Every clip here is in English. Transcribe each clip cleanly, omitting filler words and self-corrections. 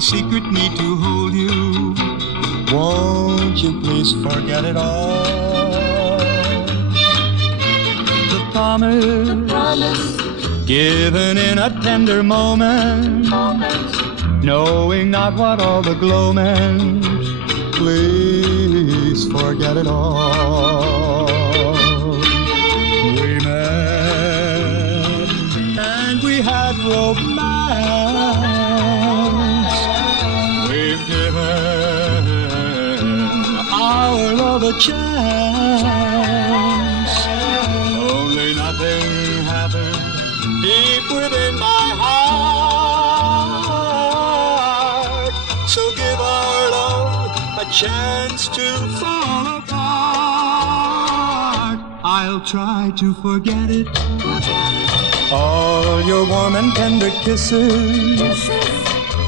secret need to hold you. Won't you please forget it all? The promise given in a tender moment, knowing not what all the glow meant. Please forget it all. We met and we had romance. We've given our love a chance. Only nothing happened deep within my heart. So give our love a chance to fall apart. I'll try to forget it. All your warm and tender kisses,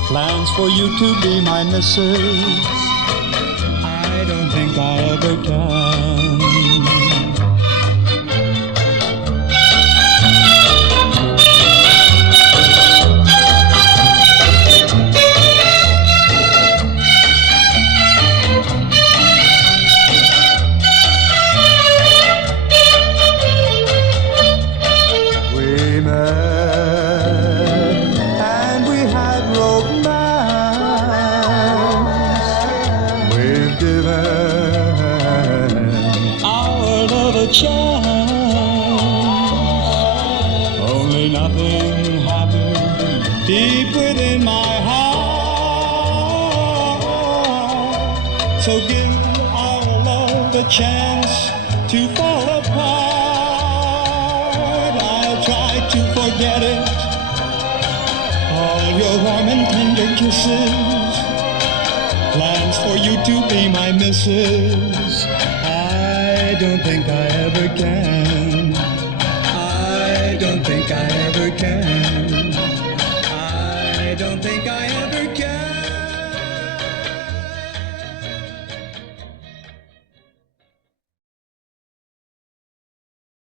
plans for you to be my missus. I don't think I ever can. And we had romance. We've given Our love a chance. Only nothing happened deep within my heart. So give our love a chance to fall apart. I'll try to forget it. All your warm and tender kisses, plans for you to be my missus. I don't think I ever can. I don't think I ever can. I don't think I